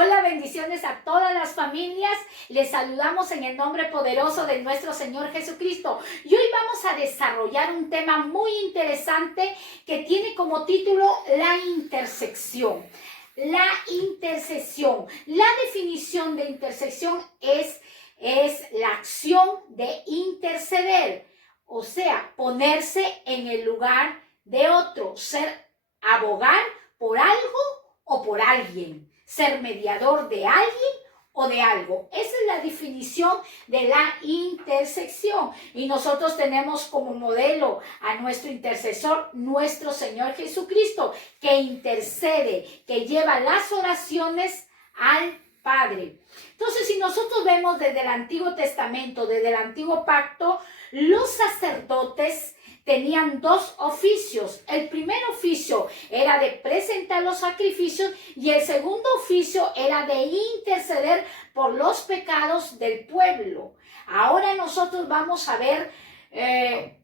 Hola, bendiciones a todas las familias. Les saludamos en el nombre poderoso de nuestro Señor Jesucristo. Y hoy vamos a desarrollar un tema muy interesante que tiene como título la intersección. La intersección. La definición de intersección es la acción de interceder, o sea, ponerse en el lugar de otro, abogar por algo o por alguien, ser mediador de alguien o de algo. Esa es la definición de la intersección. Y nosotros tenemos como modelo a nuestro intercesor, nuestro Señor Jesucristo, que intercede, que lleva las oraciones al Padre. Entonces, si nosotros vemos desde el Antiguo Testamento, desde el Antiguo Pacto, los sacerdotes tenían dos oficios. El primer oficio era de presentar los sacrificios y el segundo oficio era de interceder por los pecados del pueblo. Ahora nosotros vamos a ver, he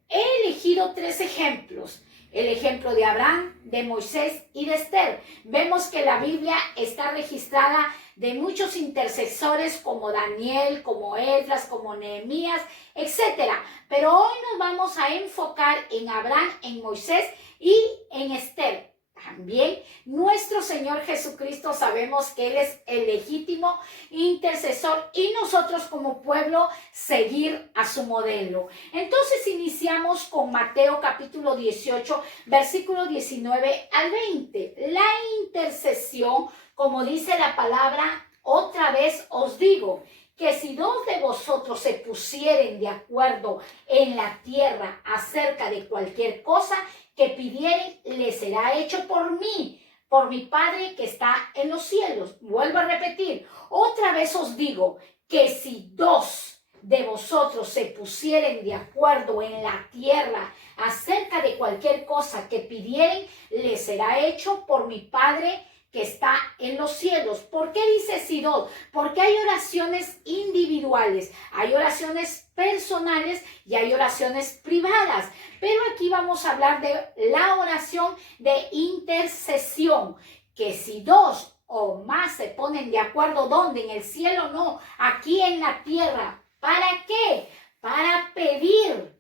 elegido 3 ejemplos. El ejemplo de Abraham, de Moisés y de Esther. Vemos que la Biblia está registrada de muchos intercesores como Daniel, como Esdras, como Nehemías, etc. Pero hoy nos vamos a enfocar en Abraham, en Moisés y en Esther. También nuestro Señor Jesucristo sabemos que Él es el legítimo intercesor y nosotros como pueblo seguir a su modelo. Entonces iniciamos con Mateo capítulo 18, versículo 19 al 20. La intercesión, como dice la palabra, otra vez os digo, que si 2 de vosotros se pusieren de acuerdo en la tierra acerca de cualquier cosa que pidieren, les será hecho por mí, por mi Padre que está en los cielos. Vuelvo a repetir, otra vez os digo, que si 2 de vosotros se pusieren de acuerdo en la tierra acerca de cualquier cosa que pidieren, les será hecho por mi Padre que está en los cielos. ¿Por qué dice si 2? Porque hay oraciones individuales, hay oraciones personales y hay oraciones privadas. Pero aquí vamos a hablar de la oración de intercesión, que si 2 o más se ponen de acuerdo, ¿dónde? En el cielo, no, aquí en la tierra. ¿Para qué? Para pedir.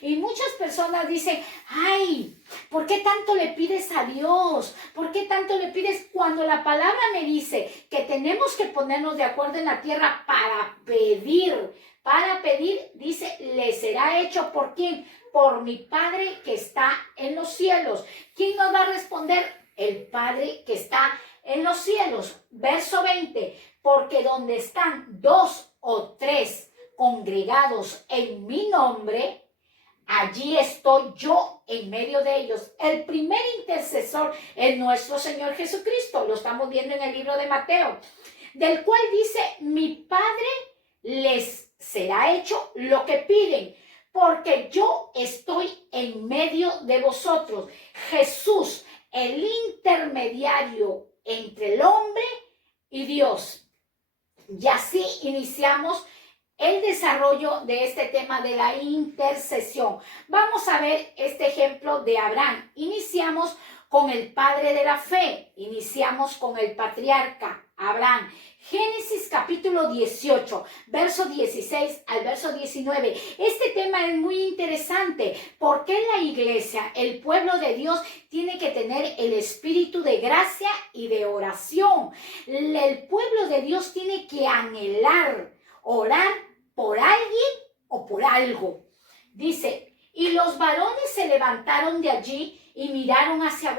Y muchas personas dicen, ay, ¿por qué tanto le pides a Dios? ¿Por qué tanto le pides cuando la palabra me dice que tenemos que ponernos de acuerdo en la tierra para pedir? Para pedir, dice, le será hecho ¿por quién? Por mi Padre que está en los cielos. ¿Quién nos va a responder? El Padre que está en los cielos. Verso 20, porque donde están 2 o 3 congregados en mi nombre, allí estoy yo en medio de ellos. El primer intercesor es nuestro Señor Jesucristo. Lo estamos viendo en el libro de Mateo, del cual dice, mi Padre les será hecho lo que piden, porque yo estoy en medio de vosotros. Jesús, el intermediario entre el hombre y Dios. Y así iniciamos el desarrollo de este tema de la intercesión. Vamos a ver este ejemplo de Abraham. Iniciamos con el padre de la fe, iniciamos con el patriarca Abraham. Génesis capítulo 18, verso 16 al verso 19. Este tema es muy interesante porque la iglesia, el pueblo de Dios, tiene que tener el espíritu de gracia y de oración. El pueblo de Dios tiene que anhelar, orar por alguien o por algo. Dice, y los varones se levantaron de allí y miraron hacia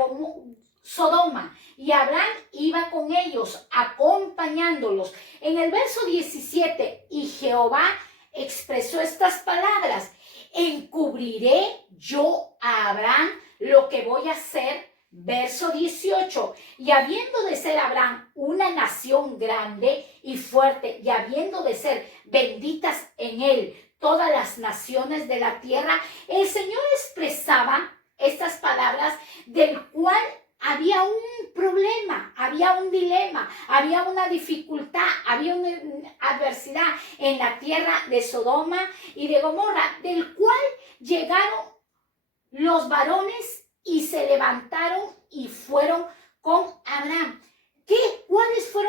Sodoma, y Abraham iba con ellos, acompañándolos. En el verso 17, y Jehová expresó estas palabras, encubriré yo a Abraham lo que voy a hacer. Verso 18, y habiendo de ser Abraham una nación grande y fuerte, y habiendo de ser benditas en él todas las naciones de la tierra, el Señor expresaba estas palabras del cual había un problema, había un dilema, había una dificultad, había una adversidad en la tierra de Sodoma y de Gomorra, del cual llegaron los varones y se levantaron y fueron con Abraham. ¿Cuáles fueron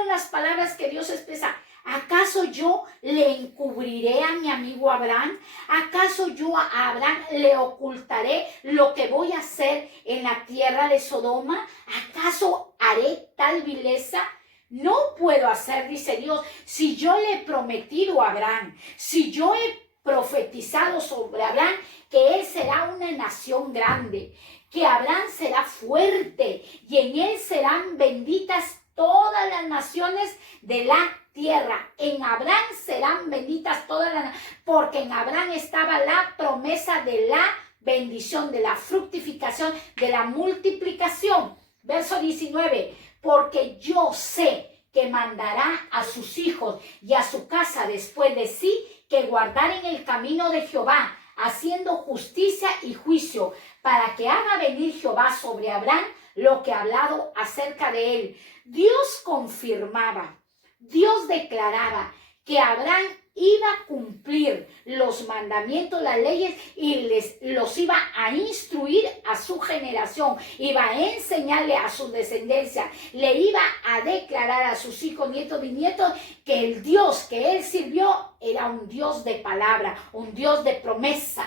palabras que Dios expresa. ¿Acaso yo le encubriré a mi amigo Abraham? ¿Acaso yo a Abraham le ocultaré lo que voy a hacer en la tierra de Sodoma? ¿Acaso haré tal vileza? No puedo hacer, dice Dios, si yo le he prometido a Abraham, si yo he profetizado sobre Abraham que él será una nación grande, que Abraham será fuerte y en él serán benditas todas las naciones de la tierra. En Abraham serán benditas todas las naciones, porque en Abraham estaba la promesa de la bendición, de la fructificación, de la multiplicación. Verso 19, porque yo sé que mandará a sus hijos y a su casa después de sí, que guardaren el camino de Jehová, haciendo justicia y juicio, para que haga venir Jehová sobre Abraham lo que ha hablado acerca de él. Dios confirmaba, Dios declaraba que Abraham iba a cumplir los mandamientos, las leyes, y los iba a instruir a su generación, iba a enseñarle a su descendencia, le iba a declarar a sus hijos, nietos, bisnietos, que el Dios que él sirvió era un Dios de palabra, un Dios de promesa,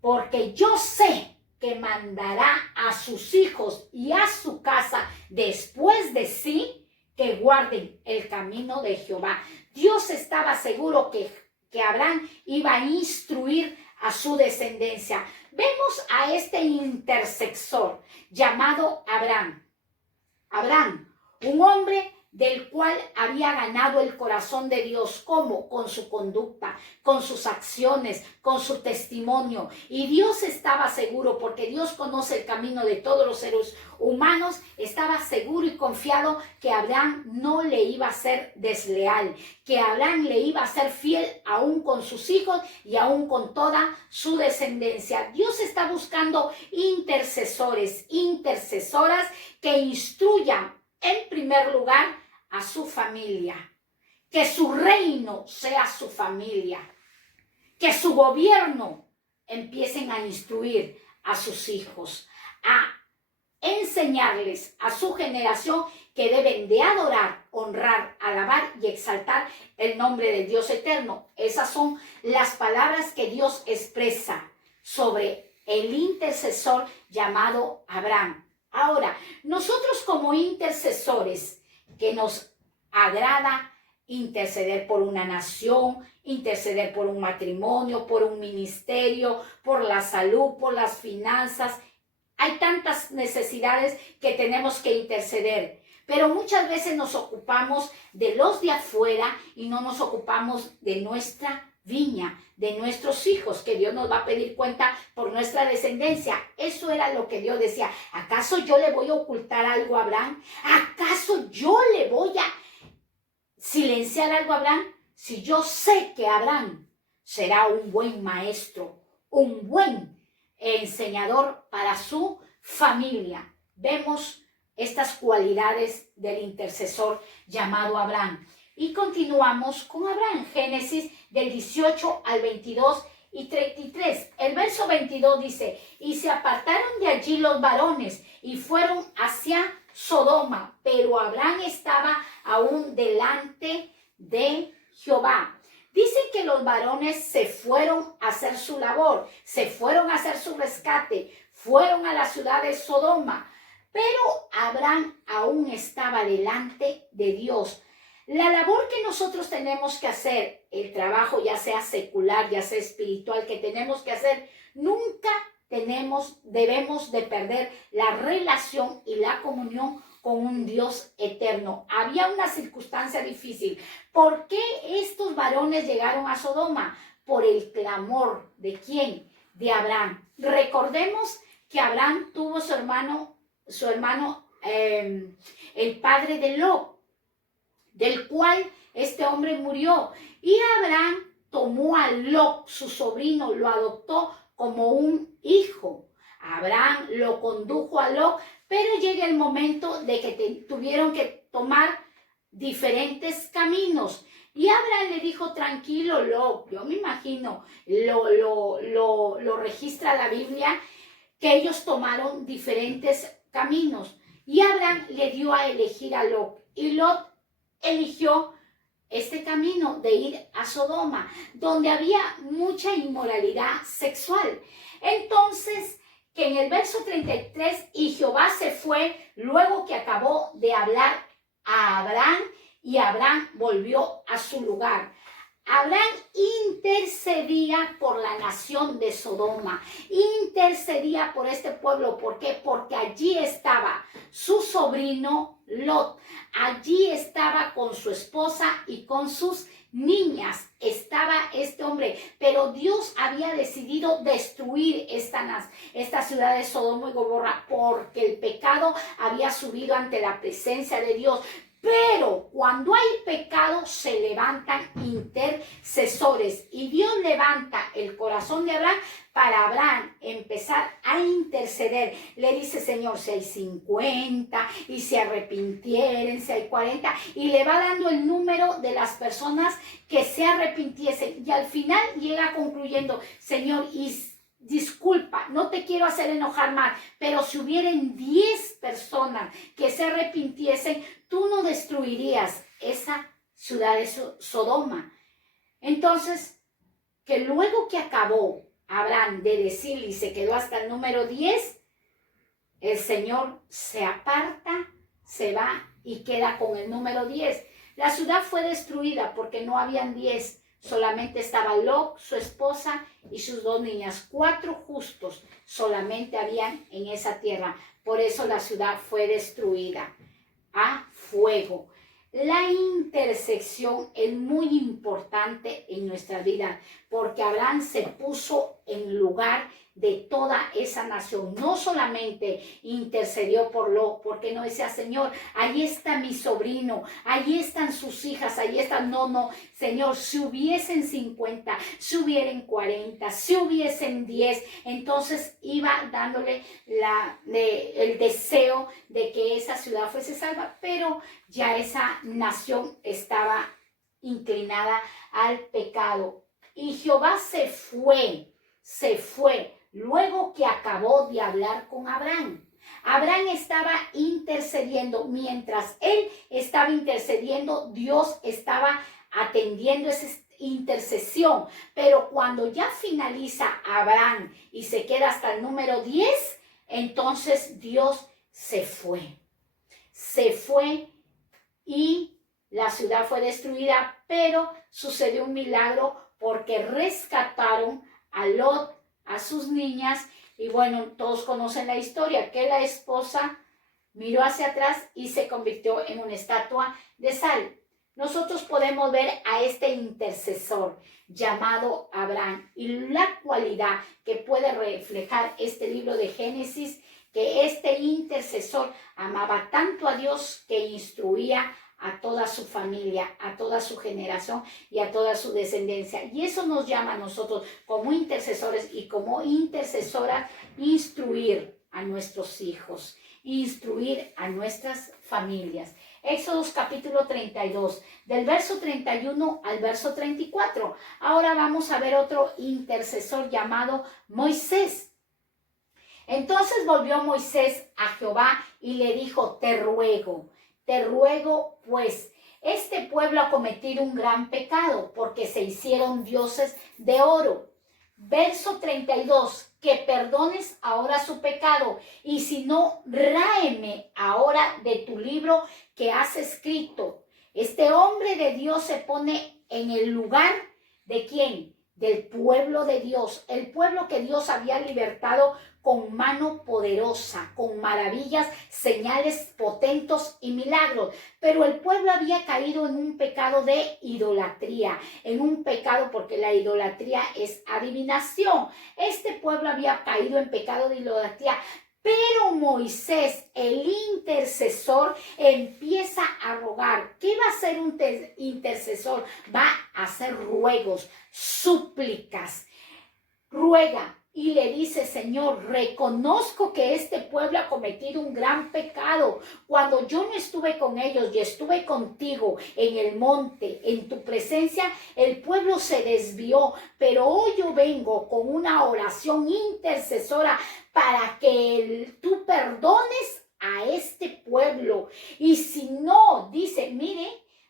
porque yo sé que mandará a sus hijos y a su casa después de sí, que guarden el camino de Jehová. Dios estaba seguro que Abraham iba a instruir a su descendencia. Vemos a este intercesor llamado Abraham. Abraham, un hombre del cual había ganado el corazón de Dios. ¿Cómo? Con su conducta, con sus acciones, con su testimonio. Y Dios estaba seguro, porque Dios conoce el camino de todos los seres humanos, estaba seguro y confiado que Abraham no le iba a ser desleal, que Abraham le iba a ser fiel aún con sus hijos y aún con toda su descendencia. Dios está buscando intercesores, intercesoras que instruyan en primer lugar a su familia, que su reino sea su familia, que su gobierno empiecen a instruir a sus hijos, a enseñarles a su generación que deben de adorar, honrar, alabar y exaltar el nombre del Dios eterno. Esas son las palabras que Dios expresa sobre el intercesor llamado Abraham. Ahora, nosotros como intercesores, que nos agrada interceder por una nación, interceder por un matrimonio, por un ministerio, por la salud, por las finanzas. Hay tantas necesidades que tenemos que interceder, pero muchas veces nos ocupamos de los de afuera y no nos ocupamos de nuestra viña, de nuestros hijos, que Dios nos va a pedir cuenta por nuestra descendencia. Eso era lo que Dios decía. ¿Acaso yo le voy a ocultar algo a Abraham? ¿Acaso yo le voy a silenciar algo a Abraham? Si yo sé que Abraham será un buen maestro, un buen enseñador para su familia. Vemos estas cualidades del intercesor llamado Abraham. Y continuamos con Abraham, Génesis del 18 al 22 y 33. El verso 22 dice, y se apartaron de allí los varones y fueron hacia Sodoma, pero Abraham estaba aún delante de Jehová. Dicen que los varones se fueron a hacer su labor, se fueron a hacer su rescate, fueron a la ciudad de Sodoma, pero Abraham aún estaba delante de Dios. La labor que nosotros tenemos que hacer, el trabajo ya sea secular, ya sea espiritual, que tenemos que hacer, nunca debemos de perder la relación y la comunión con un Dios eterno. Había una circunstancia difícil. ¿Por qué estos varones llegaron a Sodoma? Por el clamor. ¿De quién? De Abraham. Recordemos que Abraham tuvo su hermano, el padre de Lot, del cual este hombre murió. Y Abraham tomó a Lot, su sobrino, lo adoptó como un hijo. Abraham lo condujo a Lot, pero llega el momento de que tuvieron que tomar diferentes caminos. Y Abraham le dijo, tranquilo Lot, yo me imagino, lo registra la Biblia, que ellos tomaron diferentes caminos. Y Abraham le dio a elegir a Lot. Y Lot eligió este camino de ir a Sodoma, donde había mucha inmoralidad sexual. Entonces, que en el verso 33, y Jehová se fue luego que acabó de hablar a Abraham, y Abraham volvió a su lugar. Abraham intercedía por la nación de Sodoma, intercedía por este pueblo. ¿Por qué? Porque allí estaba su sobrino Lot, allí estaba con su esposa y con sus niñas, estaba este hombre, pero Dios había decidido destruir esta ciudad de Sodoma y Gomorra porque el pecado había subido ante la presencia de Dios. Pero cuando hay pecado se levantan intercesores y Dios levanta el corazón de Abraham para Abraham empezar a interceder. Le dice, Señor, si hay 50 y se arrepintieren, si hay 40, y le va dando el número de las personas que se arrepintiesen, y al final llega concluyendo, Señor, y disculpa, no te quiero hacer enojar más, pero si hubieran 10 personas que se arrepintiesen, tú no destruirías esa ciudad de Sodoma. Entonces, que luego que acabó Abraham de decirle y se quedó hasta el número 10, el Señor se aparta, se va y queda con el número 10. La ciudad fue destruida porque no habían 10. Solamente estaba Lot, su esposa y sus 2 niñas. 4 justos solamente habían en esa tierra. Por eso la ciudad fue destruida a fuego. La intersección es muy importante en nuestra vida porque Abraham se puso en lugar de toda esa nación. No solamente intercedió por Lot, porque no decía, Señor, ahí está mi sobrino, ahí están sus hijas, ahí están. No, Señor, si hubiesen 50, si hubieran 40, si hubiesen 10, entonces iba dándole el deseo de que esa ciudad fuese salva, pero ya esa nación estaba inclinada al pecado. Y Jehová se fue luego que acabó de hablar con Abraham. Abraham estaba intercediendo. Mientras él estaba intercediendo, Dios estaba atendiendo esa intercesión. Pero cuando ya finaliza Abraham y se queda hasta el número 10, entonces Dios se fue. Se fue y la ciudad fue destruida, pero sucedió un milagro porque rescataron a Lot, a sus niñas, y bueno, todos conocen la historia, que la esposa miró hacia atrás y se convirtió en una estatua de sal. Nosotros podemos ver a este intercesor llamado Abraham y la cualidad que puede reflejar este libro de Génesis, que este intercesor amaba tanto a Dios que instruía a toda su familia, a toda su generación y a toda su descendencia. Y eso nos llama a nosotros como intercesores y como intercesoras instruir a nuestros hijos, instruir a nuestras familias. Éxodo capítulo 32, del verso 31 al verso 34. Ahora vamos a ver otro intercesor llamado Moisés. Entonces volvió Moisés a Jehová y le dijo, te ruego pues, este pueblo ha cometido un gran pecado porque se hicieron dioses de oro. Verso 32, que perdones ahora su pecado y si no, ráeme ahora de tu libro que has escrito. Este hombre de Dios se pone en el lugar de ¿quién? Del pueblo de Dios, el pueblo que Dios había libertado con mano poderosa, con maravillas, señales potentes y milagros. Pero el pueblo había caído en un pecado de idolatría, en un pecado porque la idolatría es adivinación. Este pueblo había caído en pecado de idolatría. Pero Moisés, el intercesor, empieza a rogar. ¿Qué va a hacer un intercesor? Va a hacer ruegos, súplicas. Ruega y le dice, Señor, reconozco que este pueblo ha cometido un gran pecado. Cuando yo no estuve con ellos y estuve contigo en el monte, en tu presencia, el pueblo se desvió. Pero hoy yo vengo con una oración intercesora para que tú perdones a este pueblo. Y si no, dice, mire,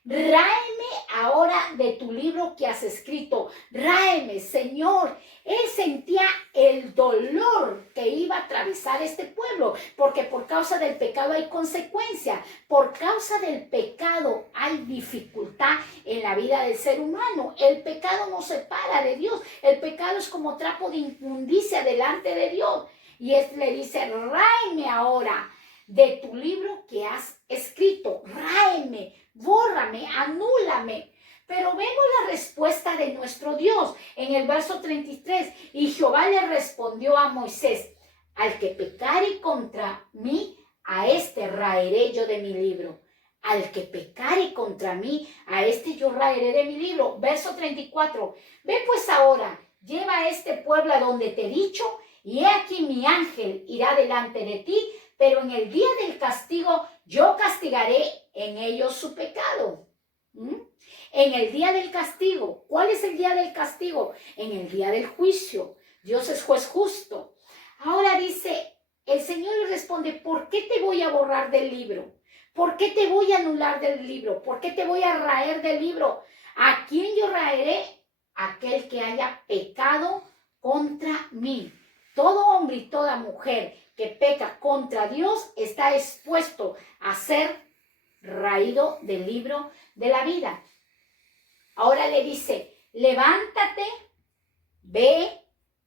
Ráeme ahora de tu libro que has escrito. Ráeme, Señor. Él sentía el dolor que iba a atravesar este pueblo, porque por causa del pecado hay consecuencia. Por causa del pecado hay dificultad en la vida del ser humano. El pecado nos separa de Dios. El pecado es como trapo de inmundicia delante de Dios. Y él le dice, ráeme ahora de tu libro que has escrito. Ráeme, bórrame, anúlame. Pero vemos la respuesta de nuestro Dios en el verso 33. Y Jehová le respondió a Moisés, al que pecare contra mí, a este raeré yo de mi libro. Al que pecare contra mí, a este yo raeré de mi libro. Verso 34. Ve pues ahora, lleva a este pueblo a donde te he dicho, y he aquí mi ángel irá delante de ti, pero en el día del castigo yo castigaré en ellos su pecado. En el día del castigo. ¿Cuál es el día del castigo? En el día del juicio. Dios es juez justo. Ahora dice, el Señor le responde, ¿por qué te voy a borrar del libro? ¿Por qué te voy a anular del libro? ¿Por qué te voy a raer del libro? ¿A quién yo raeré? Aquel que haya pecado contra mí. Todo hombre y toda mujer que peca contra Dios está expuesto a ser raído del libro de la vida. Ahora le dice, levántate, ve,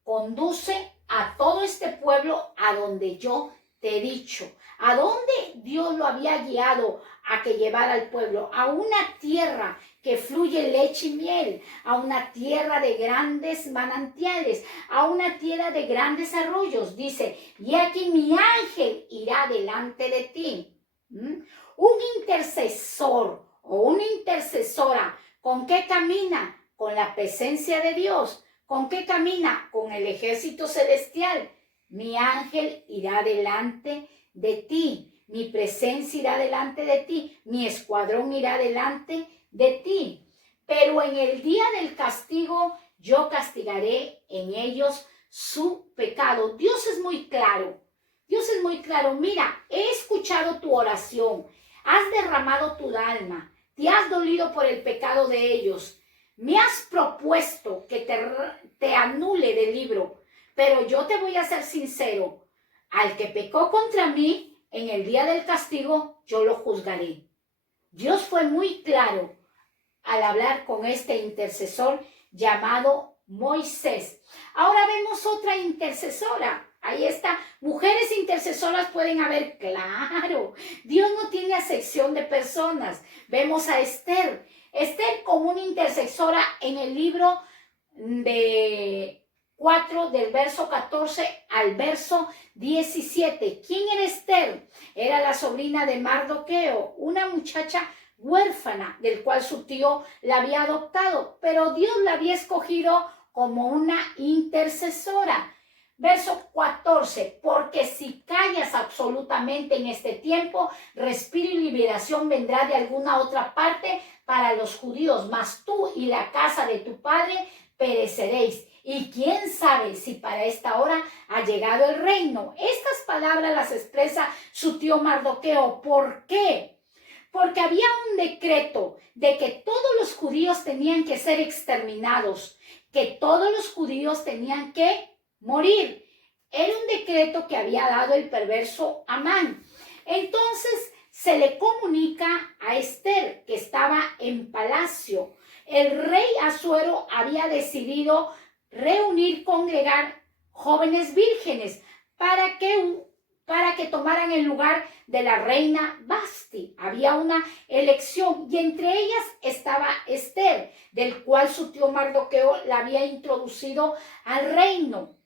conduce a todo este pueblo a donde yo te he dicho. ¿A dónde Dios lo había guiado a que llevara al pueblo? A una tierra que fluye leche y miel, a una tierra de grandes manantiales, a una tierra de grandes arroyos. Dice, y aquí mi ángel irá delante de ti. Un intercesor o una intercesora, ¿con qué camina? Con la presencia de Dios. ¿Con qué camina? Con el ejército celestial. Mi ángel irá delante de ti. Mi presencia irá delante de ti. Mi escuadrón irá delante de ti. Pero en el día del castigo yo castigaré en ellos su pecado. Dios es muy claro. Dios es muy claro. Mira, he escuchado tu oración. Has derramado tu alma. Te has dolido por el pecado de ellos. Me has propuesto que te anule del libro. Pero yo te voy a ser sincero. Al que pecó contra mí, en el día del castigo, yo lo juzgaré. Dios fue muy claro al hablar con este intercesor llamado Moisés. Ahora vemos otra intercesora. Ahí está. Mujeres intercesoras pueden haber, claro. Dios no tiene acepción de personas. Vemos a Esther. Esther como una intercesora en el libro de 4 del verso 14 al verso 17. ¿Quién era Esther? Era la sobrina de Mardoqueo, una muchacha huérfana del cual su tío la había adoptado, pero Dios la había escogido como una intercesora. Verso 14, porque si callas absolutamente en este tiempo, respiro y liberación vendrá de alguna otra parte para los judíos, mas tú y la casa de tu padre pereceréis. Y quién sabe si para esta hora ha llegado el reino. Estas palabras las expresa su tío Mardoqueo. ¿Por qué? Porque había un decreto de que todos los judíos tenían que ser exterminados, que todos los judíos tenían que morir. Era un decreto que había dado el perverso Amán. Entonces se le comunica a Esther, que estaba en palacio. El rey Asuero había decidido congregar jóvenes vírgenes para que tomaran el lugar de la reina Vasti. Había una elección y entre ellas estaba Esther, del cual su tío Mardoqueo la había introducido al reino.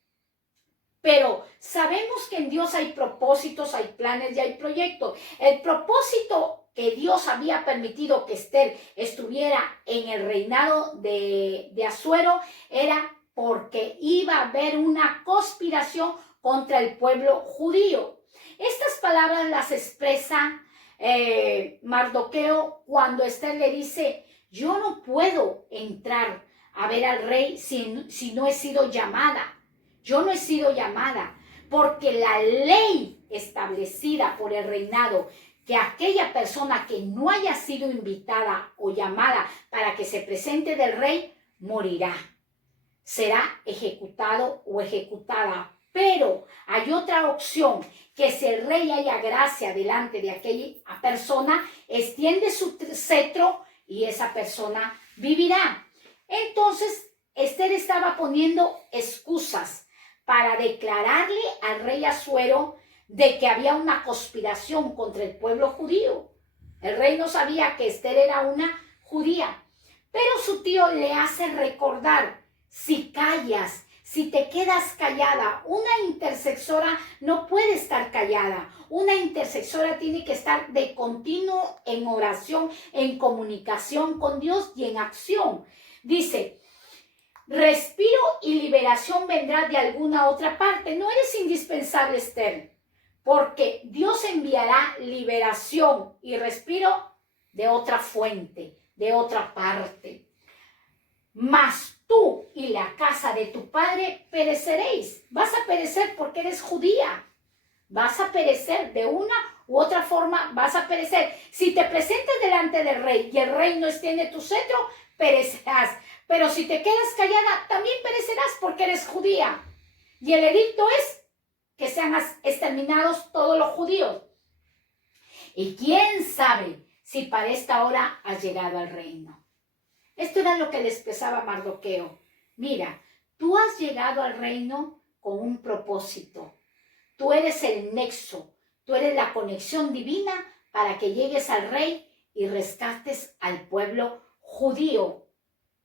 Pero sabemos que en Dios hay propósitos, hay planes y hay proyectos. El propósito que Dios había permitido que Esther estuviera en el reinado de Asuero era porque iba a haber una conspiración contra el pueblo judío. Estas palabras las expresa Mardoqueo cuando Esther le dice, yo no puedo entrar a ver al rey si no he sido llamada. Yo no he sido llamada porque la ley establecida por el reinado que aquella persona que no haya sido invitada o llamada para que se presente del rey, morirá. Será ejecutado o ejecutada. Pero hay otra opción, que si el rey haya gracia delante de aquella persona, extiende su cetro y esa persona vivirá. Entonces, Esther estaba poniendo excusas para declararle al rey Asuero de que había una conspiración contra el pueblo judío. El rey no sabía que Esther era una judía, pero su tío le hace recordar: si callas, si te quedas callada, una intercesora no puede estar callada. Una intercesora tiene que estar de continuo en oración, en comunicación con Dios y en acción. Dice: respiro y liberación vendrá de alguna otra parte. No eres indispensable, Esther, porque Dios enviará liberación y respiro de otra fuente, de otra parte. Mas tú y la casa de tu padre pereceréis. Vas a perecer porque eres judía. Vas a perecer de una u otra forma, vas a perecer. Si te presentas delante del rey y el rey no extiende tu cetro, perecerás. Pero si te quedas callada, también perecerás porque eres judía. Y el edicto es que sean exterminados todos los judíos. Y quién sabe si para esta hora has llegado al reino. Esto era lo que le expresaba Mardoqueo. Mira, tú has llegado al reino con un propósito. Tú eres el nexo, tú eres la conexión divina para que llegues al rey y rescates al pueblo judío.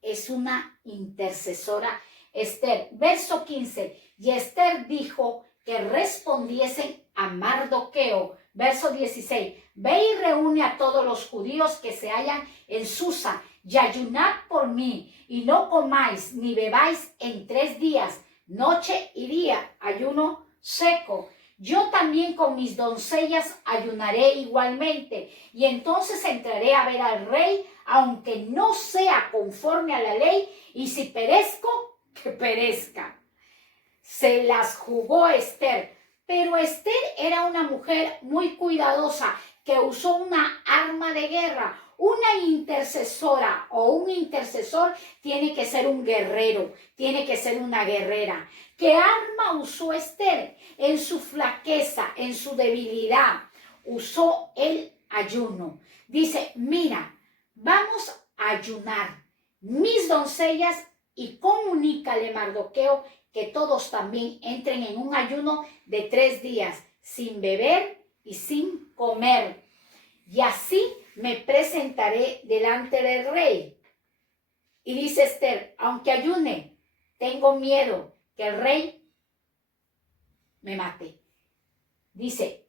Es una intercesora Esther. Verso 15. Y Esther dijo que respondiesen a Mardoqueo. Verso 16. Ve y reúne a todos los judíos que se hallan en Susa y ayunad por mí, y no comáis ni bebáis en 3 días, noche y día, ayuno seco. Yo también con mis doncellas ayunaré igualmente, y entonces entraré a ver al rey, aunque no sea conforme a la ley, y si perezco, que perezca. Se las jugó Esther, pero Esther era una mujer muy cuidadosa que usó una arma de guerra. Una intercesora o un intercesor tiene que ser un guerrero, tiene que ser una guerrera. ¿Qué arma usó Esther? En su flaqueza, en su debilidad, usó el ayuno. Dice: mira, vamos a ayunar mis doncellas, y comunícale, Mardoqueo, que todos también entren en un ayuno de 3 días, sin beber y sin comer. Y así me presentaré delante del rey. Y dice Esther: aunque ayune, tengo miedo que el rey me mate. Dice: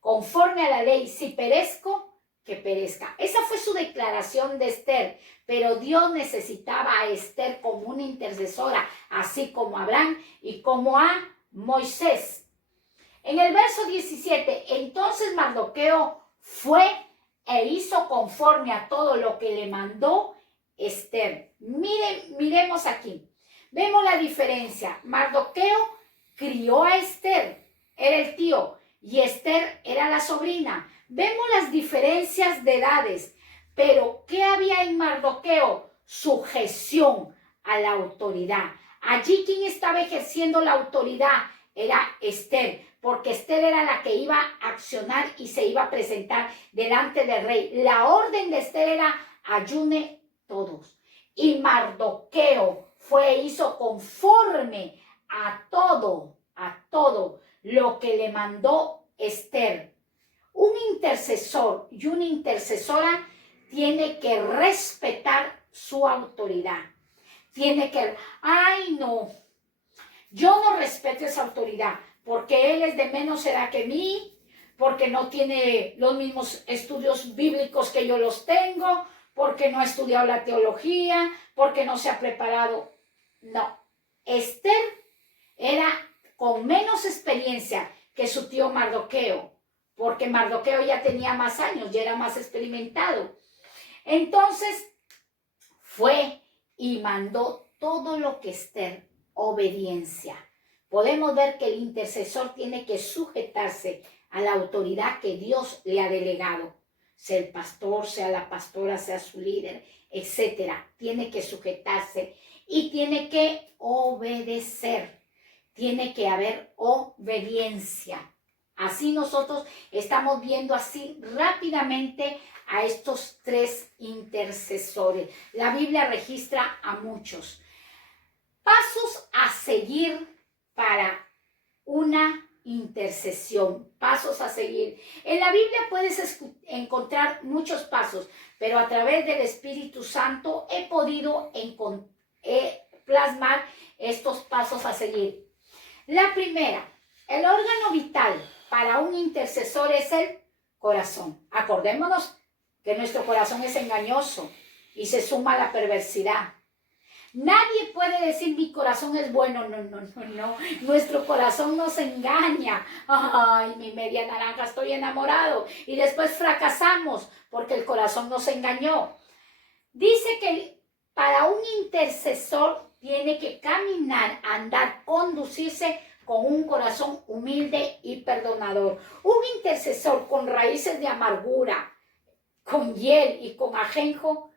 conforme a la ley, si perezco, que perezca. Esa fue su declaración de Esther, pero Dios necesitaba a Esther como una intercesora, así como a Abraham y como a Moisés. En el verso 17, entonces Mardoqueo fue e hizo conforme a todo lo que le mandó Esther. Miremos aquí. Vemos la diferencia. Mardoqueo crió a Esther, era el tío, y Esther era la sobrina. Vemos las diferencias de edades, pero ¿qué había en Mardoqueo? Sujeción a la autoridad. Allí quien estaba ejerciendo la autoridad era Esther, porque Esther era la que iba a accionar y se iba a presentar delante del rey. La orden de Esther era: ayune todos. Y Mardoqueo fue e hizo conforme a todo lo que le mandó Esther. Un intercesor y una intercesora tiene que respetar su autoridad. Tiene que, ay no, yo no respeto esa autoridad porque él es de menos edad que mí, porque no tiene los mismos estudios bíblicos que yo los tengo, porque no ha estudiado la teología, porque no se ha preparado. No, Esther era con menos experiencia que su tío Mardoqueo, porque Mardoqueo ya tenía más años, ya era más experimentado. Entonces fue y mandó todo lo que Esther, obediencia. Podemos ver que el intercesor tiene que sujetarse a la autoridad que Dios le ha delegado. Sea el pastor, sea la pastora, sea su líder, etcétera. Tiene que sujetarse y tiene que obedecer. Tiene que haber obediencia. Así nosotros estamos viendo así rápidamente a estos tres intercesores. La Biblia registra a muchos. Pasos a seguir para una intercesión. Pasos a seguir. En la Biblia puedes encontrar muchos pasos, pero a través del Espíritu Santo he podido plasmar estos pasos a seguir. La primera, el órgano vital para un intercesor es el corazón. Acordémonos que nuestro corazón es engañoso y se suma a la perversidad. Nadie puede decir mi corazón es bueno. No. Nuestro corazón nos engaña. Ay, mi media naranja, estoy enamorado. Y después fracasamos porque el corazón nos engañó. Dice que para un intercesor tiene que caminar, andar, conducirse con un corazón humilde y perdonador. Un intercesor con raíces de amargura, con hiel y con ajenjo,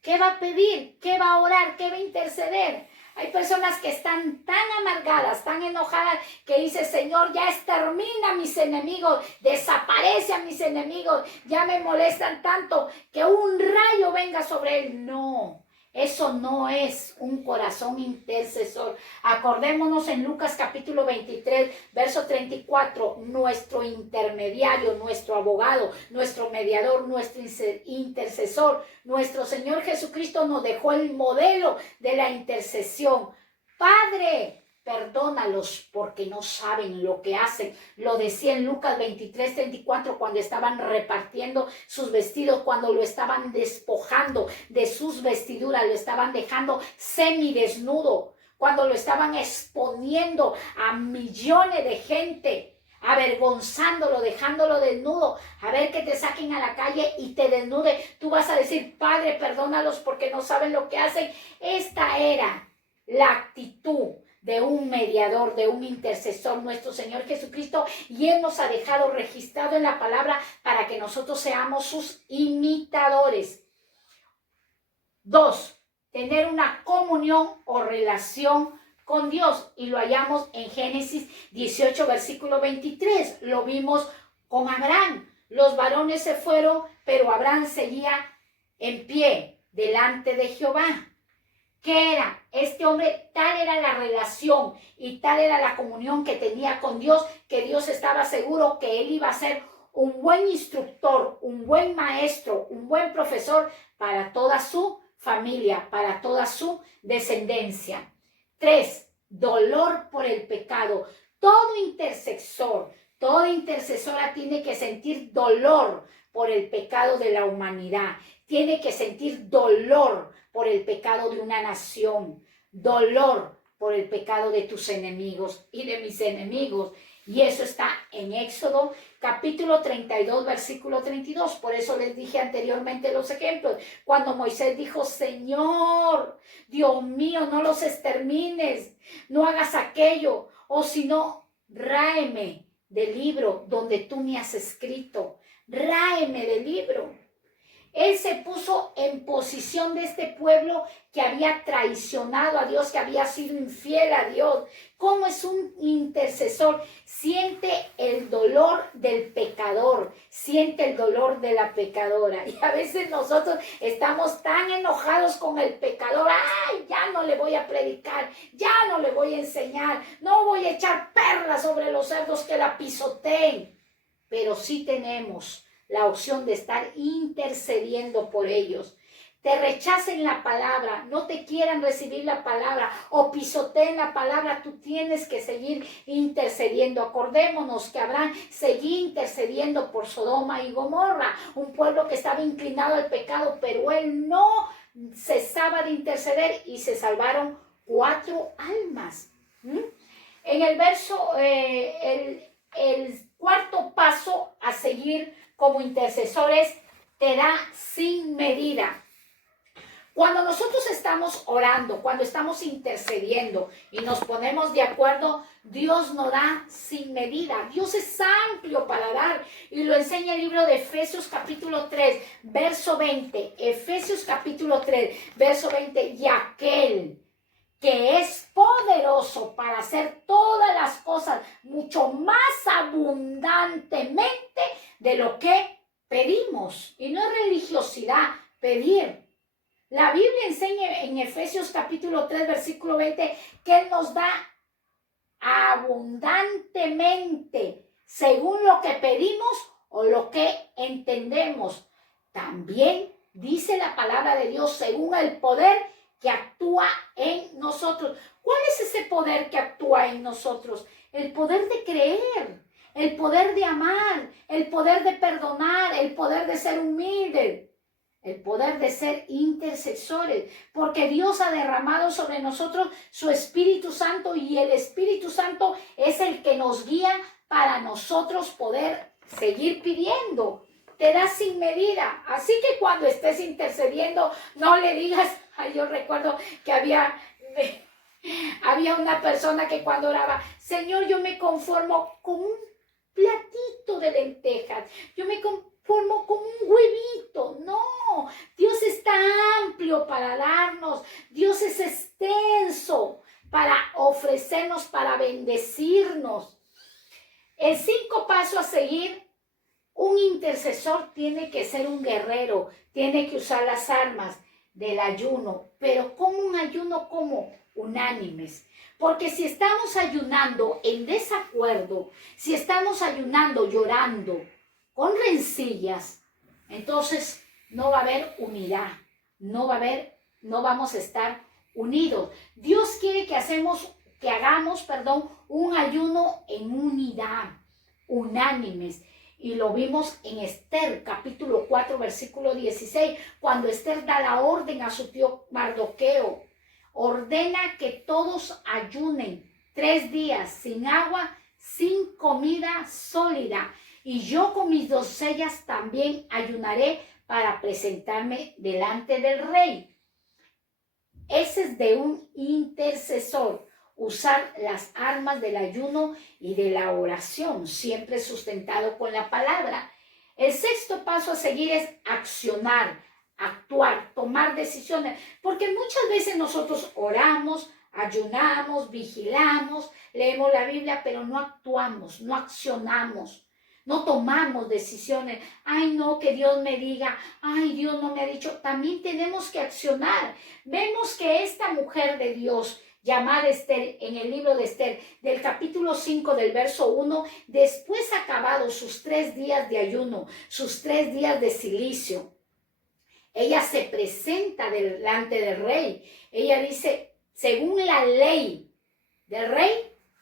¿qué va a pedir? ¿Qué va a orar? ¿Qué va a interceder? Hay personas que están tan amargadas, tan enojadas, que dicen, Señor, ya extermina a mis enemigos, desaparece a mis enemigos, ya me molestan tanto, que un rayo venga sobre él. No. Eso no es un corazón intercesor. Acordémonos en Lucas capítulo 23, verso 34, nuestro intermediario, nuestro abogado, nuestro mediador, nuestro intercesor, nuestro Señor Jesucristo nos dejó el modelo de la intercesión. Padre, perdónalos porque no saben lo que hacen. Lo decía en Lucas 23, 34, cuando estaban repartiendo sus vestidos, cuando lo estaban despojando de sus vestiduras, lo estaban dejando semidesnudo, cuando lo estaban exponiendo a millones de gente, avergonzándolo, dejándolo desnudo, a ver que te saquen a la calle y te desnude. Tú vas a decir, Padre, perdónalos porque no saben lo que hacen. Esta era la actitud de un mediador, de un intercesor, nuestro Señor Jesucristo, y Él nos ha dejado registrado en la palabra para que nosotros seamos sus imitadores. 2, tener una comunión o relación con Dios, y lo hallamos en Génesis 18, versículo 23, lo vimos con Abraham. Los varones se fueron, pero Abraham seguía en pie delante de Jehová. ¿Qué era? Este hombre, tal era la relación y tal era la comunión que tenía con Dios, que Dios estaba seguro que él iba a ser un buen instructor, un buen maestro, un buen profesor para toda su familia, para toda su descendencia. 3, dolor por el pecado. Todo intercesor, toda intercesora tiene que sentir dolor por el pecado de la humanidad. Tiene que sentir dolor por el pecado de una nación, dolor por el pecado de tus enemigos y de mis enemigos. Y eso está en Éxodo capítulo 32, versículo 32. Por eso les dije anteriormente los ejemplos. Cuando Moisés dijo, Señor, Dios mío, no los extermines, no hagas aquello, o si no, ráeme del libro donde tú me has escrito. Ráeme del libro. Él se puso en posición de este pueblo que había traicionado a Dios, que había sido infiel a Dios. ¿Cómo es un intercesor? Siente el dolor del pecador, siente el dolor de la pecadora. Y a veces nosotros estamos tan enojados con el pecador. ¡Ay, ya no le voy a predicar! ¡Ya no le voy a enseñar! ¡No voy a echar perlas sobre los cerdos que la pisoteen! Pero sí tenemos la opción de estar intercediendo por ellos. Te rechacen la palabra, no te quieran recibir la palabra o pisoteen la palabra, tú tienes que seguir intercediendo. Acordémonos que Abraham seguía intercediendo por Sodoma y Gomorra, un pueblo que estaba inclinado al pecado, pero él no cesaba de interceder y se salvaron 4 almas. En el verso, el cuarto paso a seguir como intercesores te da sin medida. Cuando nosotros estamos orando, cuando estamos intercediendo y nos ponemos de acuerdo, Dios nos da sin medida. Dios es amplio para dar y lo enseña el libro de Efesios capítulo 3, verso 20. Efesios capítulo 3, verso 20. Y aquel que es poderoso para hacer todas las cosas mucho más abundantemente de lo que pedimos. Y no es religiosidad pedir. La Biblia enseña en Efesios capítulo 3, versículo 20, que Él nos da abundantemente según lo que pedimos o lo que entendemos. También dice la palabra de Dios según el poder que actúa en nosotros. ¿Cuál es ese poder que actúa en nosotros? El poder de creer, el poder de amar, el poder de perdonar, el poder de ser humilde. El poder de ser intercesores, porque Dios ha derramado sobre nosotros su Espíritu Santo y el Espíritu Santo es el que nos guía para nosotros poder seguir pidiendo. Te da sin medida, así que cuando estés intercediendo, no le digas, ay, yo recuerdo que había una persona que cuando oraba, Señor, yo me conformo con un platito de lentejas, yo me conformo con un huevito. No, Dios está amplio para darnos, Dios es extenso para ofrecernos, para bendecirnos. El 5 paso a seguir: un intercesor tiene que ser un guerrero, tiene que usar las armas del ayuno, pero como un ayuno como unánimes. Porque si estamos ayunando en desacuerdo, si estamos ayunando llorando, con rencillas, entonces no va a haber unidad, no vamos a estar unidos. Dios quiere que hagamos, un ayuno en unidad, unánimes. Y lo vimos en Esther, capítulo 4, versículo 16, cuando Esther da la orden a su tío Mardoqueo. Ordena que todos ayunen 3 días sin agua, sin comida sólida. Y yo con mis doncellas también ayunaré para presentarme delante del rey. Ese es de un intercesor. Usar las armas del ayuno y de la oración, siempre sustentado con la palabra. El 6 paso a seguir es accionar, actuar, tomar decisiones, porque muchas veces nosotros oramos, ayunamos, vigilamos, leemos la Biblia, pero no actuamos, no accionamos. No tomamos decisiones. Ay, no, que Dios me diga. Ay, Dios no me ha dicho. También tenemos que accionar. Vemos que esta mujer de Dios, llamada Esther, en el libro de Esther, del capítulo 5, del verso 1, después acabado sus 3 días de ayuno, sus 3 días de silicio, ella se presenta delante del rey. Ella dice, según la ley del rey,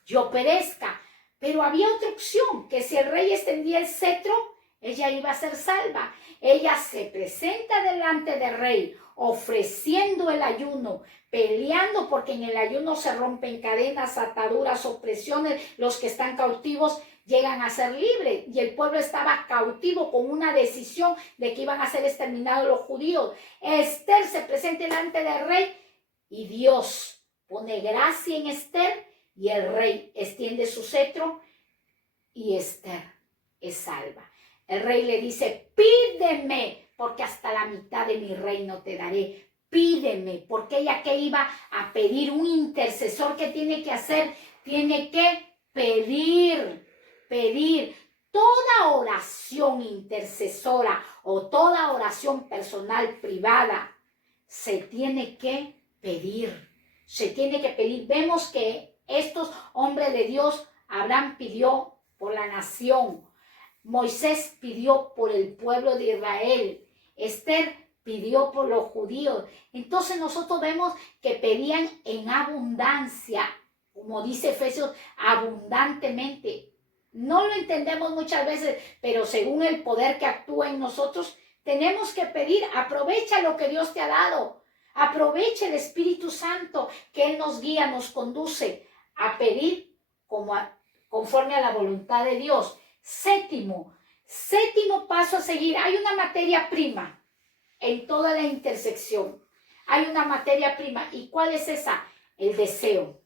yo perezca. Pero había otra opción, que si el rey extendía el cetro, ella iba a ser salva. Ella se presenta delante del rey, ofreciendo el ayuno, peleando, porque en el ayuno se rompen cadenas, ataduras, opresiones. Los que están cautivos llegan a ser libres. Y el pueblo estaba cautivo con una decisión de que iban a ser exterminados los judíos. Esther se presenta delante del rey y Dios pone gracia en Esther. Y el rey extiende su cetro y Esther es salva. El rey le dice, pídeme, porque hasta la mitad de mi reino te daré. Pídeme, porque ella que iba a pedir, un intercesor, ¿qué tiene que hacer? Tiene que pedir. Toda oración intercesora o toda oración personal, privada, se tiene que pedir. Vemos que estos hombres de Dios, Abraham pidió por la nación, Moisés pidió por el pueblo de Israel, Esther pidió por los judíos. Entonces nosotros vemos que pedían en abundancia, como dice Efesios, abundantemente. No lo entendemos muchas veces, pero según el poder que actúa en nosotros, tenemos que pedir. Aprovecha lo que Dios te ha dado. Aprovecha el Espíritu Santo que Él nos guía, nos conduce a pedir conforme a la voluntad de Dios. Séptimo paso a seguir. Hay una materia prima en toda la intersección. hay una materia prima. ¿Y cuál es esa? El deseo.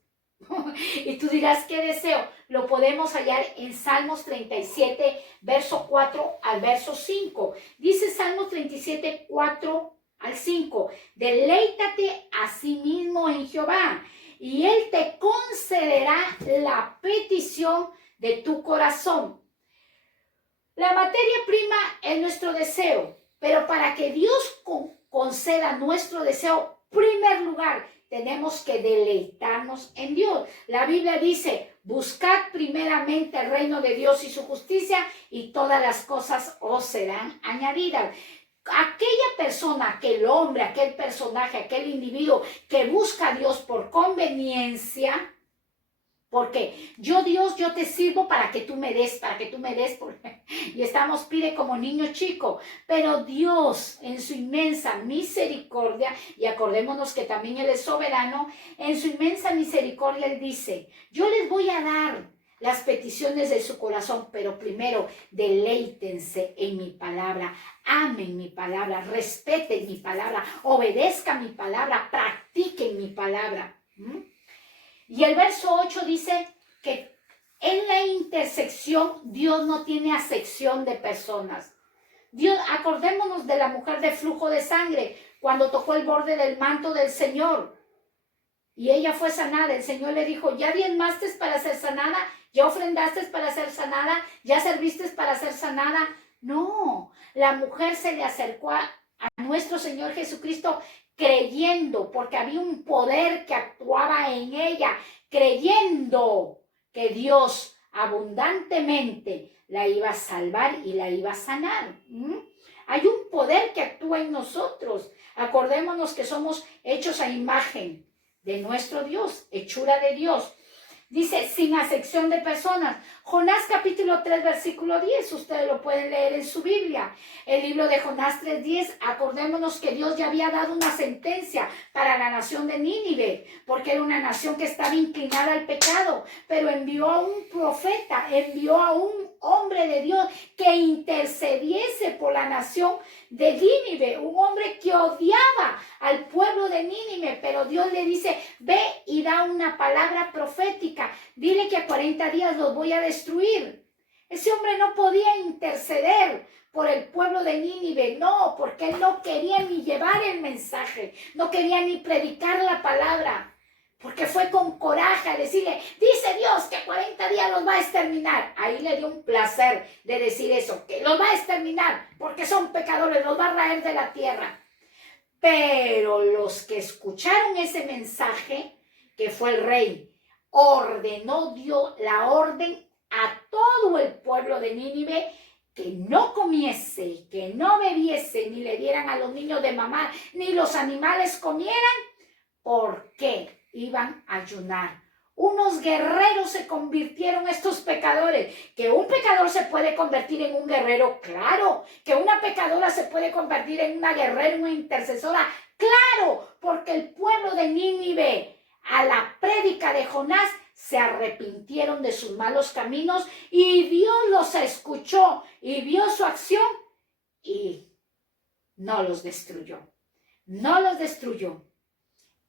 Y tú dirás, ¿qué deseo? Lo podemos hallar en Salmos 37, verso 4 al verso 5. Dice Salmos 37, 4 al 5. Deleítate a sí mismo en Jehová, y Él te concederá la petición de tu corazón. La materia prima es nuestro deseo, pero para que Dios conceda nuestro deseo, en primer lugar, tenemos que deleitarnos en Dios. La Biblia dice, buscad primeramente el reino de Dios y su justicia, y todas las cosas os serán añadidas. Aquella persona, aquel hombre, aquel personaje, aquel individuo que busca a Dios por conveniencia, porque Dios, yo te sirvo para que tú me des, y estamos, pide como niño chico, pero Dios en su inmensa misericordia, y acordémonos que también Él es soberano, en su inmensa misericordia Él dice, yo les voy a dar las peticiones de su corazón, pero primero deleítense en mi palabra, amen mi palabra, respeten mi palabra, obedezcan mi palabra, practiquen mi palabra. Y el verso 8 dice que en la intersección Dios no tiene acepción de personas. Dios, acordémonos de la mujer de flujo de sangre cuando tocó el borde del manto del Señor y ella fue sanada. El Señor le dijo, ¿ya diezmaste para ser sanada? ¿Ya ofrendaste para ser sanada? ¿Ya serviste para ser sanada? No, la mujer se le acercó a nuestro Señor Jesucristo creyendo, porque había un poder que actuaba en ella, creyendo que Dios abundantemente la iba a salvar y la iba a sanar. Hay un poder que actúa en nosotros. Acordémonos que somos hechos a imagen de nuestro Dios, hechura de Dios. Dice, sin acepción de personas. Jonás capítulo 3, versículo 10. Ustedes lo pueden leer en su Biblia. El libro de Jonás 3:10. Acordémonos que Dios ya había dado una sentencia para la nación de Nínive, porque era una nación que estaba inclinada al pecado. Pero envió a un profeta, envió a un hombre de Dios que intercediese por la nación de Nínive. Un hombre que odiaba al pueblo de Nínive. Pero Dios le dice, ve y da una palabra profética. Dile que a 40 días los voy a destruir. Ese hombre no podía interceder por el pueblo de Nínive, no, porque él no quería ni llevar el mensaje, no quería ni predicar la palabra, porque fue con coraje a decirle, dice Dios que 40 días los va a exterminar. Ahí le dio un placer de decir eso, que los va a exterminar, porque son pecadores, los va a raer de la tierra. Pero los que escucharon ese mensaje, que fue el rey, dio la orden a todo el pueblo de Nínive que no comiese, que no bebiese, ni le dieran a los niños de mamar, ni los animales comieran, porque iban a ayunar. Unos guerreros se convirtieron estos pecadores. Que un pecador se puede convertir en un guerrero, claro. Que una pecadora se puede convertir en una guerrera, una intercesora, claro. Porque el pueblo de Nínive, a la prédica de Jonás, se arrepintieron de sus malos caminos y Dios los escuchó y vio su acción y no los destruyó. No los destruyó.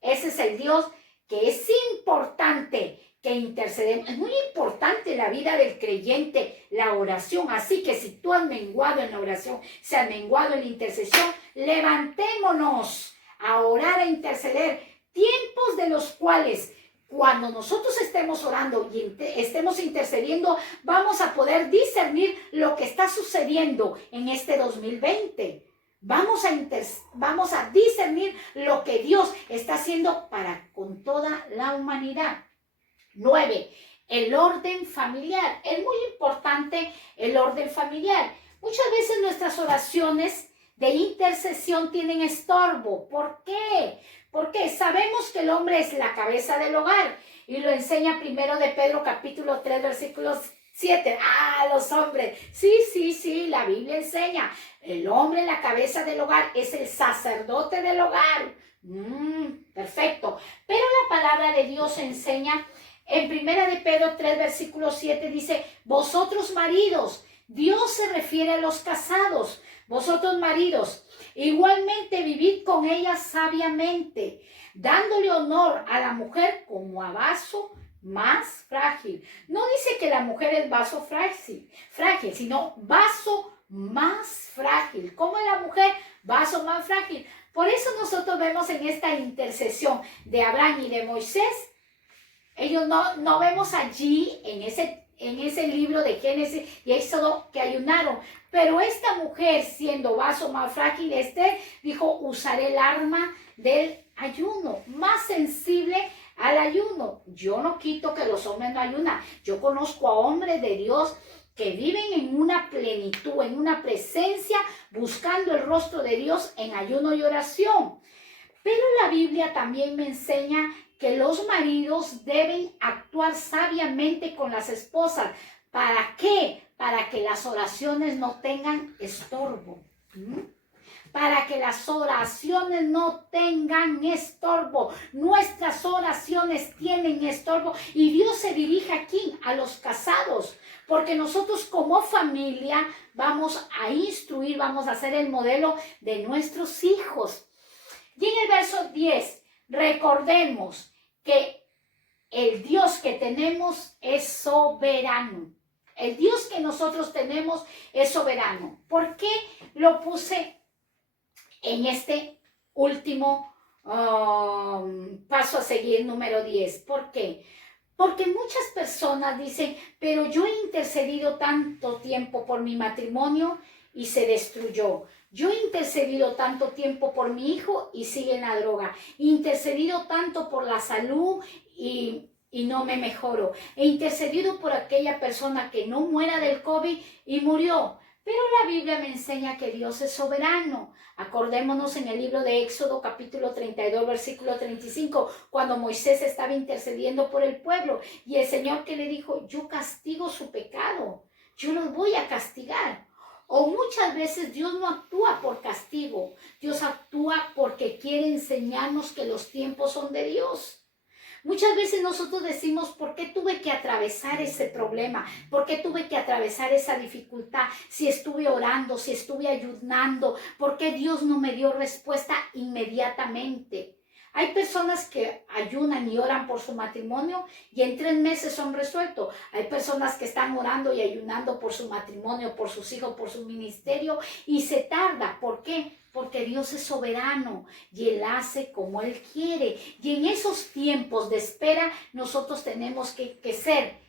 Ese es el Dios que es importante que intercedemos. Es muy importante en la vida del creyente la oración. Así que si tú has menguado en la oración, se has menguado en la intercesión, levantémonos a orar, a interceder. Tiempos de los cuales cuando nosotros estemos orando y estemos intercediendo, vamos a poder discernir lo que está sucediendo en este 2020. Vamos a discernir lo que Dios está haciendo para con toda la humanidad. 9. El orden familiar. Es muy importante el orden familiar. Muchas veces nuestras oraciones de intercesión tienen estorbo. ¿Por qué? Porque sabemos que el hombre es la cabeza del hogar y lo enseña primero de Pedro capítulo 3 versículos 7. Los hombres. Sí, la Biblia enseña. El hombre, la cabeza del hogar, es el sacerdote del hogar. Perfecto. Pero la palabra de Dios enseña en primera de Pedro 3 versículo 7 dice, vosotros maridos, Dios se refiere a los casados, vosotros maridos, Igualmente vivid con ella sabiamente, dándole honor a la mujer como a vaso más frágil. No dice que la mujer es vaso frágil, sino vaso más frágil. ¿Cómo es la mujer? Vaso más frágil. Por eso nosotros vemos en esta intercesión de Abraham y de Moisés, ellos no vemos allí en ese libro de Génesis y Éxodo que ayunaron. Pero esta mujer, siendo vaso más frágil, Esther dijo, usaré el arma del ayuno, más sensible al ayuno. Yo no quito que los hombres no ayunan. Yo conozco a hombres de Dios que viven en una plenitud, en una presencia, buscando el rostro de Dios en ayuno y oración. Pero la Biblia también me enseña que los maridos deben actuar sabiamente con las esposas. ¿Para qué? Para que las oraciones no tengan estorbo. Para que las oraciones no tengan estorbo. Nuestras oraciones tienen estorbo y Dios se dirige aquí a los casados, porque nosotros como familia vamos a instruir, vamos a ser el modelo de nuestros hijos. Y en el verso 10, recordemos que el Dios que tenemos es soberano. El Dios que nosotros tenemos es soberano. ¿Por qué lo puse en este último paso a seguir, número 10? ¿Por qué? Porque muchas personas dicen, pero yo he intercedido tanto tiempo por mi matrimonio y se destruyó. Yo he intercedido tanto tiempo por mi hijo y sigue en la droga. He intercedido tanto por la salud y no me mejoro. He intercedido por aquella persona que no muera del COVID y murió. Pero la Biblia me enseña que Dios es soberano. Acordémonos en el libro de Éxodo capítulo 32, versículo 35, cuando Moisés estaba intercediendo por el pueblo y el Señor que le dijo, yo castigo su pecado, yo los voy a castigar. O muchas veces Dios no actúa por castigo, Dios actúa porque quiere enseñarnos que los tiempos son de Dios. Muchas veces nosotros decimos, ¿por qué tuve que atravesar ese problema? ¿Por qué tuve que atravesar esa dificultad? Si estuve orando, si estuve ayunando, ¿por qué Dios no me dio respuesta inmediatamente? Hay personas que ayunan y oran por su matrimonio y en 3 meses son resueltos. Hay personas que están orando y ayunando por su matrimonio, por sus hijos, por su ministerio y se tarda. ¿Por qué? Porque Dios es soberano y Él hace como Él quiere. Y en esos tiempos de espera nosotros tenemos que ser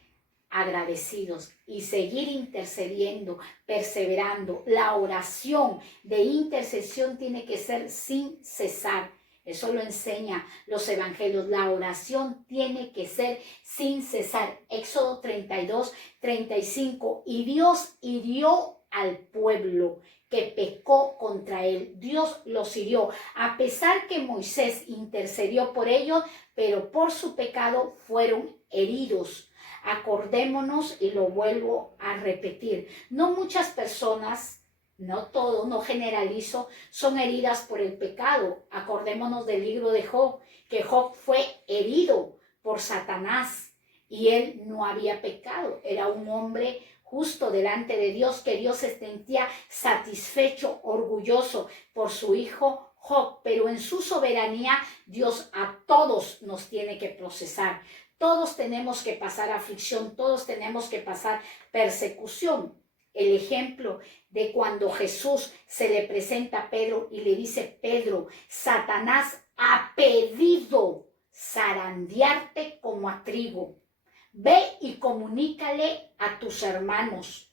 agradecidos y seguir intercediendo, perseverando. La oración de intercesión tiene que ser sin cesar. Eso lo enseña los evangelios. La oración tiene que ser sin cesar. Éxodo 32, 35. Y Dios hirió al pueblo que pecó contra él. Dios los hirió. A pesar que Moisés intercedió por ellos, pero por su pecado fueron heridos. Acordémonos, y lo vuelvo a repetir, no muchas personas, no todo, no generalizo, son heridas por el pecado. Acordémonos del libro de Job, que Job fue herido por Satanás y él no había pecado. Era un hombre justo delante de Dios, que Dios se sentía satisfecho, orgulloso por su hijo Job. Pero en su soberanía, Dios a todos nos tiene que procesar. Todos tenemos que pasar aflicción, todos tenemos que pasar persecución. El ejemplo de cuando Jesús se le presenta a Pedro y le dice, Pedro, Satanás ha pedido zarandearte como a trigo. Ve y comunícale a tus hermanos.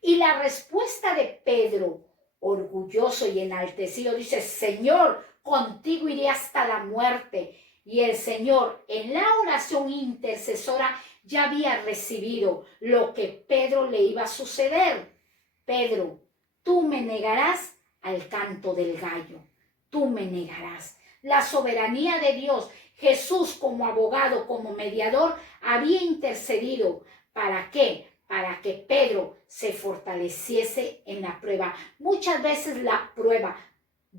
Y la respuesta de Pedro, orgulloso y enaltecido, dice, Señor, contigo iré hasta la muerte. Y el Señor, en la oración intercesora, ya había recibido lo que Pedro le iba a suceder. Pedro, tú me negarás al canto del gallo. Tú me negarás. La soberanía de Dios, Jesús como abogado, como mediador, había intercedido. ¿Para qué? Para que Pedro se fortaleciese en la prueba. Muchas veces la prueba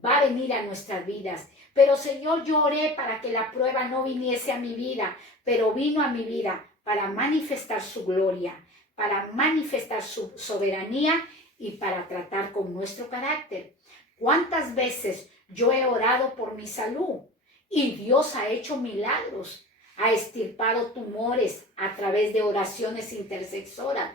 va a venir a nuestras vidas. Pero Señor, yo oré para que la prueba no viniese a mi vida, pero vino a mi vida para manifestar su gloria, para manifestar su soberanía y para tratar con nuestro carácter. ¿Cuántas veces yo he orado por mi salud y Dios ha hecho milagros? Ha extirpado tumores a través de oraciones intercesoras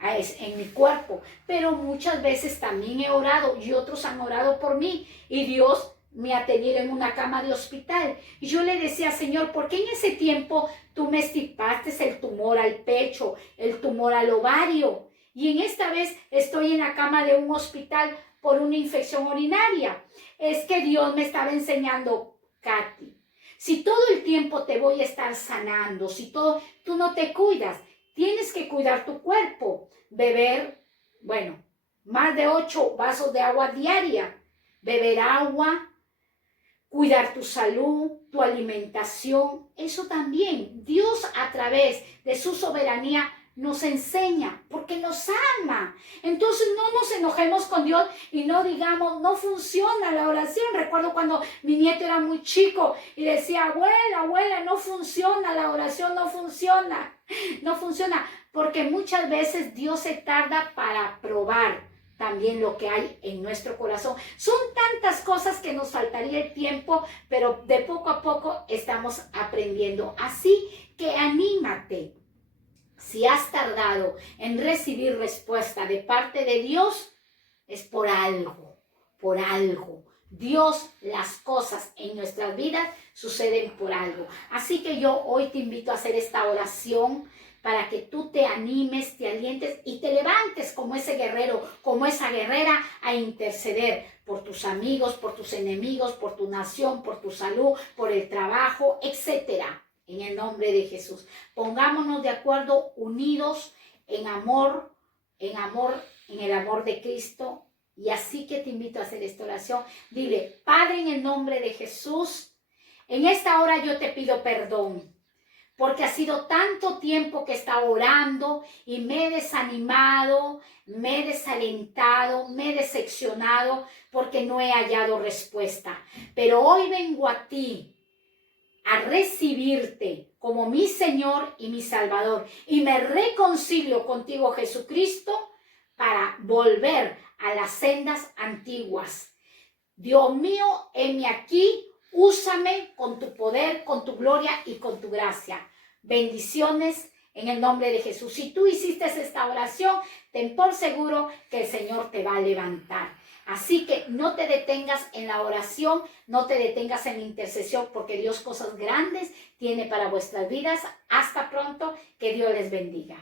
en mi cuerpo. Pero muchas veces también he orado y otros han orado por mí y Dios me ha tenido en una cama de hospital. Y yo le decía, Señor, ¿por qué en ese tiempo tú me extirpaste el tumor al pecho, el tumor al ovario? Y en esta vez estoy en la cama de un hospital por una infección urinaria. Es que Dios me estaba enseñando, Katy, si todo el tiempo te voy a estar sanando, si tú no te cuidas, tienes que cuidar tu cuerpo, beber, más de 8 vasos de agua diaria, beber agua, cuidar tu salud, tu alimentación. Eso también, Dios a través de su soberanía nos enseña, porque nos ama. Entonces no nos enojemos con Dios y no digamos, no funciona la oración. Recuerdo cuando mi nieto era muy chico y decía, abuela, no funciona, la oración no funciona. No funciona, porque muchas veces Dios se tarda para probar también lo que hay en nuestro corazón. Son tantas cosas que nos faltaría el tiempo, pero de poco a poco estamos aprendiendo. Así que anímate. Si has tardado en recibir respuesta de parte de Dios, es por algo, por algo. Dios, las cosas en nuestras vidas suceden por algo. Así que yo hoy te invito a hacer esta oración para que tú te animes, te alientes y te levantes como ese guerrero, como esa guerrera a interceder por tus amigos, por tus enemigos, por tu nación, por tu salud, por el trabajo, etcétera. En el nombre de Jesús. Pongámonos de acuerdo, unidos en amor, en el amor de Cristo. Y así que te invito a hacer esta oración. Dile, Padre, en el nombre de Jesús, en esta hora yo te pido perdón. Porque ha sido tanto tiempo que he estado orando y me he desanimado, me he desalentado, me he decepcionado porque no he hallado respuesta. Pero hoy vengo a ti a recibirte como mi Señor y mi Salvador. Y me reconcilio contigo, Jesucristo, para volver a las sendas antiguas. Dios mío, heme aquí, úsame con tu poder, con tu gloria y con tu gracia. Bendiciones en el nombre de Jesús. Si tú hiciste esta oración, ten por seguro que el Señor te va a levantar. Así que no te detengas en la oración, no te detengas en la intercesión, porque Dios cosas grandes tiene para vuestras vidas. Hasta pronto, que Dios les bendiga.